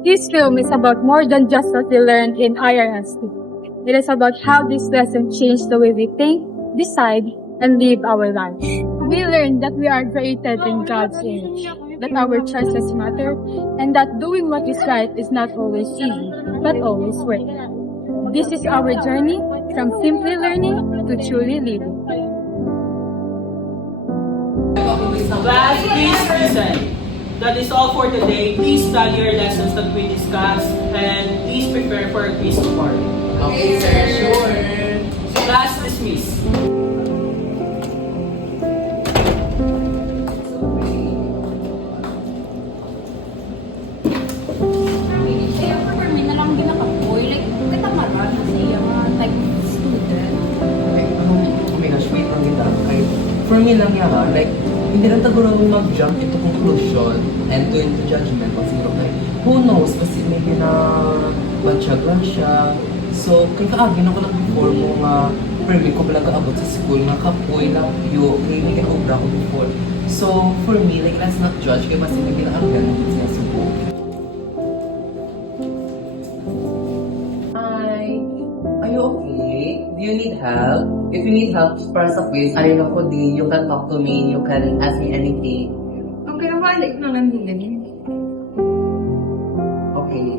This film is about more than just what we learned in IRST. It is about how this lesson changed the way we think, decide, and live our lives. We learned that we are created in God's image, that our choices matter, and that doing what is right is not always easy, but always worth it. This is our journey from simply learning to truly living. Class, please listen. That is all for today. Please study your lessons that we discussed and please prepare for a quiz tomorrow. Okay, sir. Sure. Class dismissed. For me na lang din nakapoy. Like, katamaran na siya mga type of student. Okay, oh my gosh, wait lang kita. Okay, for me lang yan like, hindi lang taguro mag-jump into conclusion and to into judgment pag siguro kay who knows, kasi maybe na batsyag lang siya. So, kay kaagin ako lang before mo nga permit ko pala kaabot sa school, nga kapoy lang yung may kay-obra ko before. So, for me, like, let's not judge kaya mas hindi ginaagyan sa subo. Hi! Are you okay? Do you need help? If you need help para sa quiz, ayun ako din. You can talk to me. You can ask me anything. Okay, nabalik na lang din ganyan. Okay.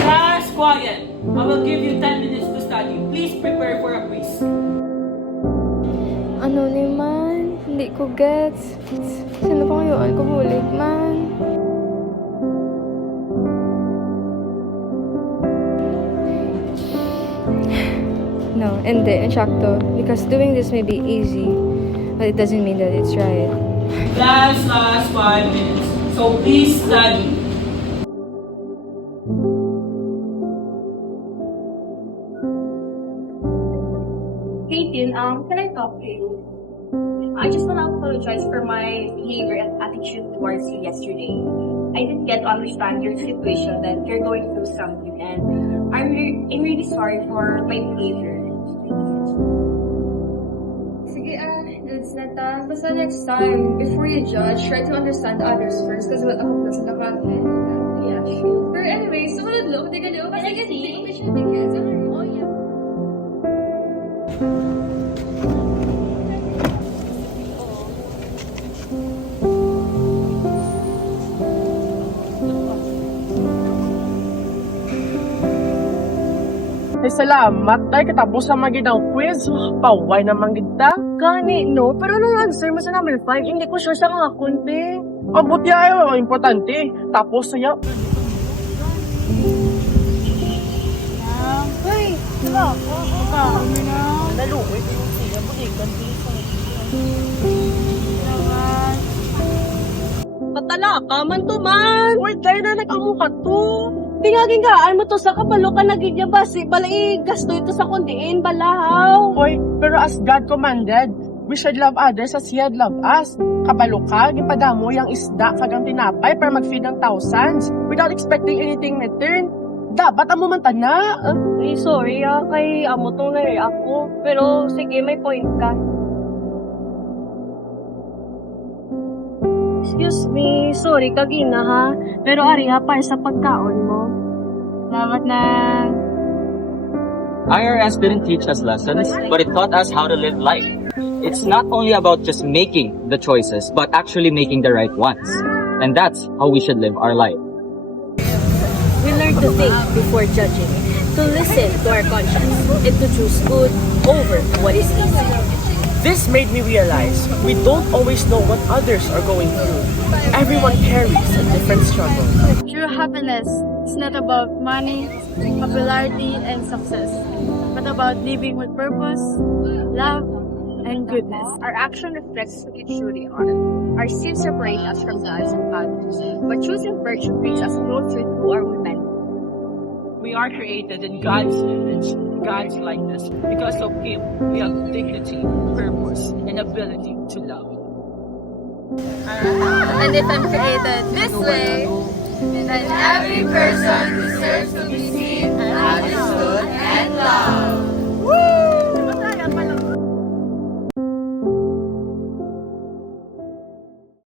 Class, quiet. I will give you 10 minutes to study. Please prepare for a quiz. Ano ni man? Hindi ko gets. Sino pa kayo? Ay, kumulit man. No, hindi. Insakto. Because doing this may be easy, but it doesn't mean that it's right. Class, last 5 minutes. So please study. Caitlin, can I talk to you? I just want to apologize for my behavior and attitude towards you yesterday. I didn't get to understand your situation that you're going through something, and I'm really sorry for my behavior. Sige that's not that. Basta next time, before you judge, try to understand others first kasi what ako kasi nakatin. Yeah, sure. But anyway, sumunod lang. Hindi ka niyo. Kasi kasi, hindi siya tickets. Oh, yeah. Ay, salamat. Dahil katapos na magid ang quiz. Paway na manggid ta. Gani, no? Pero nung answer mo sa number 5, hindi ko sure sa nga kunti. Ang buti ayaw, ang importante. Tapos saya. Ay, diba? Kami na. Nalukoy ko yung siya. Bulikan, Patala ka man to man. Uy, dahil na nag-amuka to. Tingagin gaan mo to sa kabalo ka nagigya basi. Balay, gasto ito sa kundiin, balahaw. Uy, pero as God commanded, we should love others as He had loved us. Kabalo ka, gipadamo yung isda kagang tinapay para mag-feed ng thousands without expecting anything in return. Dapat amumanta na. Ay, sorry kay amo tong nare-react ko. Pero sige, may point ka. Excuse me, sorry kagina ha. Pero ari ha, para sa pagkaon mo. Salamat na. IRS didn't teach us lessons, but it taught us how to live life. It's not only about just making the choices, but actually making the right ones. And that's how we should live our life. We learn to think before judging, to listen to our conscience, and to choose good over what is easy. This made me realize we don't always know what others are going through. Everyone carries a different struggle. True happiness is not about money, popularity, and success, but about living with purpose, love, and goodness. Our action reflects who we truly are. Our sins separate us from God and others, but choosing virtue brings us closer to our humanity. We are created in God's image, God's likeness. Because of Him, we have dignity, purpose, and ability to love. And if I'm created this way, then every person deserves to be seen, understood, and loved.